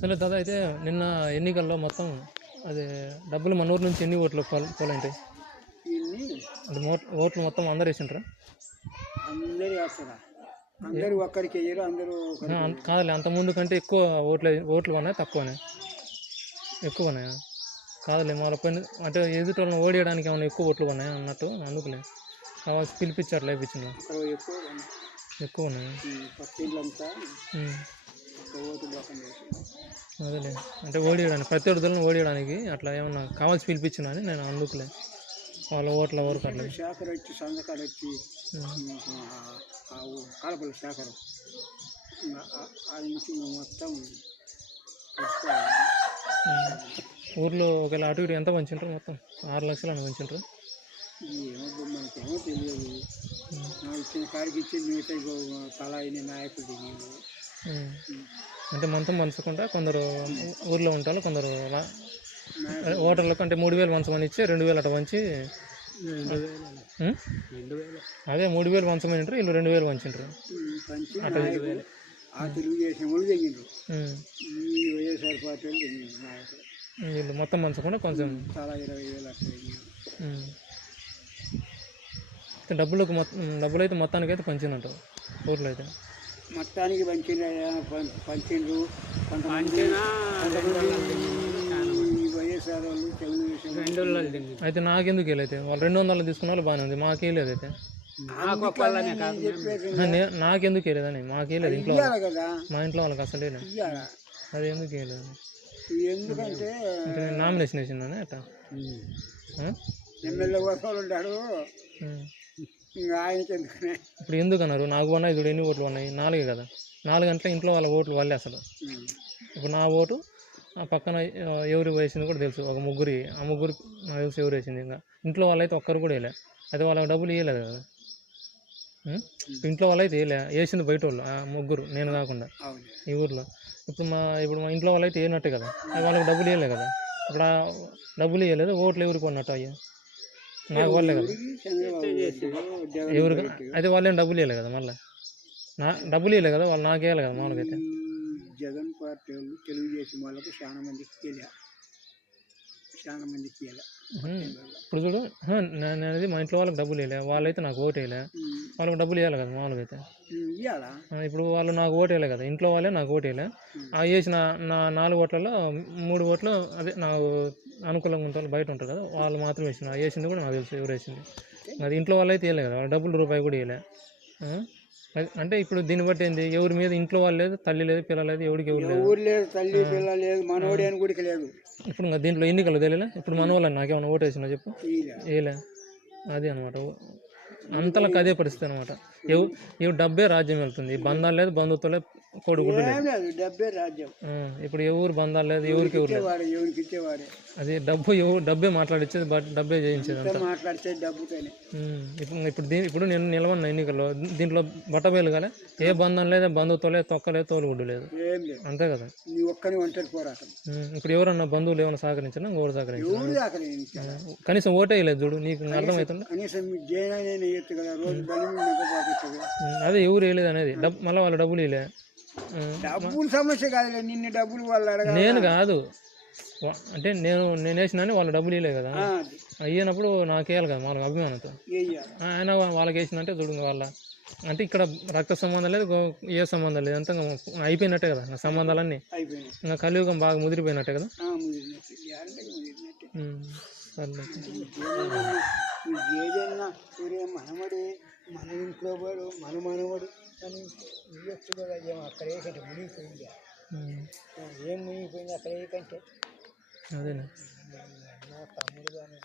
సరే దాదా అయితే నిన్న ఎన్నికల్లో మొత్తం అదే డబ్బులు మన ఊరు నుంచి ఎన్ని ఓట్లు పోల్ పోలంటాయి? అది ఓట్లు మొత్తం అందరు వేసింటారా అందరూ వేస్తారా? అందరూ ఒక్కరికి వేయరు అందరూ కాదులే అంత ముందు కంటే ఎక్కువ ఓట్లు ఓట్లు ఉన్నాయి తక్కువనే? ఎక్కువ ఉన్నాయా కాదులే మన పని అంటే ఎదుటి వాళ్ళని ఓడియడానికి ఏమైనా ఎక్కువ ఓట్లు ఉన్నాయా అన్నట్టు అందుకులే కావాల్సి పిలిపించారు ఒకరు ఎక్కువ ఉన్నాయి. ఎక్కువ ఉన్నాయి ఈ పక్క ఇళ్ళంతా ఉమ్. ఒక ఓటు బోకం చేసి అదేలే. అంటే ఓడియడానికి ప్రత్యర్థులను ఓడియడానికి అట్లా ఏమన్నా కావాల్సి పిలిపించినా అని నేను అందుకులే. వాళ్ళ ఓట్ల వరకు అట్లా. శాఖర్ వచ్చి సంతకాలు వచ్చి కడపల శాఖరం ఆ నుంచి మొత్తం. ఊర్లో ఒకవేళ అటు ఇటు ఎంత పంచింటారు మొత్తం? ఆరు లక్షలు అని పంచింటారు ఏమో మనకేమో తెలియదు. ఇచ్చిన కాడికి ఇచ్చి మిగతా తలా అయిన నాయకుడు తెలియదు అంటే మొత్తం పంచకుండా కొందరు ఊర్లో ఉంటారు కొందరు ఓటర్లకు అంటే మూడు వేలు పంచమని ఇచ్చి రెండు వేలు? రెండు వేలు. అదే మూడు వేలు పంచమని ఉంటారు వీళ్ళు రెండు వేలు పంచింటారు ఆ తెలుగుదేశం వాళ్ళు తెగిండ్రు. ఉమ్. ఈ వైఎస్ఆర్ పార్టీ వాళ్ళు తెగిండ్రు నాయకుడు. వీళ్ళు మొత్తం పంచకుండా కొంచెం తలా ఇరవై వేలు అట్లా అయితే డబ్బులకు మొత్తం డబ్బులు అయితే మొత్తానికి అయితే పంచిందంటారు ఊర్లో అయితే మొత్తానికి పంచిండ్రు పం- పంచిండ్రు వైఎస్ఆర్ వాళ్ళు తెలుగుదేశం వాళ్ళు. అయితే నాకెందుకు వెళ్ళైతే వాళ్ళు రెండు వందలు తీసుకున్న వాళ్ళు బాగానే ఉంది. మాకే లేదు అయితే. నాకెందుకు వెళ్ళేదని మాకే లేదు ఇంట్లో మా ఇంట్లో వాళ్ళకి అసలే లేదు. అది ఎందుకు వెళ్ళలేదు ఎందుకంటే నామినేషన్ వేసిందని అట్లా? ఎమ్మెల్యే కోసం ఉంటాడు. ఇంకా ఆయనకి ఎందుకనే ఇప్పుడు ఎందుకు అన్నారు నాకు ఉన్నాయి చూడు ఎన్ని ఓట్లు ఉన్నాయి? నాలుగే కదా. నాలుగు గంటల ఇంట్లో వాళ్ళ ఓట్లు వాళ్ళే అసలు. ఇప్పుడు నా ఓటు ఆ పక్కన ఎవరు వేసింది కూడా తెలుసు. ఒక ముగ్గురి ఆ ముగ్గురు నాకు తెలుసు ఎవరు వేసింది ఇంకా. ఇంట్లో వాళ్ళైతే ఒక్కరు కూడా వేయలే. అయితే వాళ్ళకి డబ్బులు ఇవ్వలేదు కదా? ఇంట్లో వాళ్ళైతే వేయలే వేసింది బయట వాళ్ళు ఆ ముగ్గురు నేను కాకుండా. ఈ ఊర్లో. ఇప్పుడు మా ఇప్పుడు మా ఇంట్లో వాళ్ళైతే వేయనట్టే కదా. అది వాళ్ళకి డబ్బులు ఇవ్వలే కదా. ఇప్పుడు ఆ డబ్బులు ఇవ్వలేదు ఓట్లు ఎవరికి కొన్నట్టు అయ్యా? నాకు వాళ్ళే కదా. ఎవరు అయితే వాళ్ళేం డబ్బులు ఇవ్వలే కదా మళ్ళీ? నా డబ్బులు ఇవ్వలే కదా వాళ్ళు నాకు ఇవ్వాలి కదా మామూలుగా అయితే? జగన్ పార్టీ తెలుగుదేశం వాళ్ళకు చాలా మందికి తెలియ చాలా మందికి. ఇప్పుడు చూడు నేను అనేది మా ఇంట్లో వాళ్ళకి డబ్బులు ఇవ్వలే వాళ్ళైతే నాకు ఓటు వేయలే వాళ్ళకి డబ్బులు ఇవ్వాలి కదా మామూలుగా అయితే ఇప్పుడు వాళ్ళు నాకు ఓటు వేయలే కదా. ఇంట్లో వాళ్ళే నాకు ఓటు వేయలే ఆ వేసిన నా నాలుగు ఓట్లలో మూడు ఓట్లు అదే నాకు అనుకూలంగా ఉంటారు బయట ఉంటారు కదా. వాళ్ళు మాత్రం వేసిన ఆ వేసింది కూడా నాకు తెలుసు ఎవరు వేసింది. అది ఇంట్లో వాళ్ళు అయితే వేయలే కదా. వాళ్ళు డబ్బులు రూపాయి కూడా వేయలే అంటే ఇప్పుడు దీన్ని బట్టి ఏంది? ఎవరి మీద ఇంట్లో వాళ్ళు లేదు తల్లి లేదు పిల్లలు లేదు ఎవరికి ఎవరు లేదు? ఊరు లేదు తల్లి పిల్ల లేదు మనోడి అని గుడికి లేదు ఇప్పుడు ఇంకా దీంట్లో ఎన్నికలు తెలియలే? ఇప్పుడు మన వాళ్ళు నాకేమైనా ఓటు వేసినా చెప్పు వేయలే అది అనమాట అంతలకు అదే పరిస్థితి అనమాట ఎవ ఇవి డబ్బే రాజ్యం వెళ్తుంది. బంధాలు లేదు బంధుత్వం లేదు లేదు లేదు డబ్బే రాజ్యం. ఇప్పుడు ఎవరు బంధాలు లేదు ఎవరికి ఎవరు లేదు. ఇచ్చేవాడే ఎవరికి ఇచ్చేవాడే. అది డబ్బు ఎవరు డబ్బే మాట్లాడిచ్చేది బట్ డబ్బే చేయించేది మాట్లాడితే డబ్బుతోనే. ఇప్పుడు దీని ఇప్పుడు నేను నిలవన్న ఎన్నికల్లో దీంట్లో బట్టబేలు కాలే. ఏ బంధం లేదు బంధుత్వం లేదు తొక్క లేదు తోలుగుడ్డు లేదు. లేదు. అంతే కదా. నీ ఒక్కని ఒంటరి పోరాటం. ఇప్పుడు ఎవరన్నా బంధువులు ఏమైనా సహకరించినా ఇంకోటి సహకరించారు కనీసం ఓటే వేయలేదు చూడు నీకు అర్థమవుతుందా? కనీసం జైన్ రోజు అదే ఎవరు వేయలేదు అనేది. డబ్బు మళ్ళీ వాళ్ళ డబ్బులు వేయలే. డబ్బులు సమస్య కాదులే నిన్ను డబ్బులు వాళ్ళు అడగాలి నేను కాదు. అంటే నేను నేను వేసినా వాళ్ళు డబ్బులు ఇవ్వలే కదా. అయ్యినప్పుడు నాకేయాలి కదా వాళ్ళకి అభిమానంతో. వేయాలి ఆయన వాళ్ళకి వేసిందంటే చూడు ఇంక వాళ్ళ అంటే ఇక్కడ రక్త సంబంధం లేదు ఏ సంబంధం లేదు. అంతా అయిపోయినట్టే కదా సంబంధాలన్నీ. ఇంకా కలియుగం బాగా ముదిరిపోయినట్టే కదా. మనమడే మన ఇంట్లో వాడు మన మనవడు అని ఇవ్వచ్చు కదా ఏం అక్కడ ఏకంటే మునిగిపోయింది. ఏం మునిగిపోయింది అక్కడ ఏకంటే అదేలే నా తమ్ముడు కానీ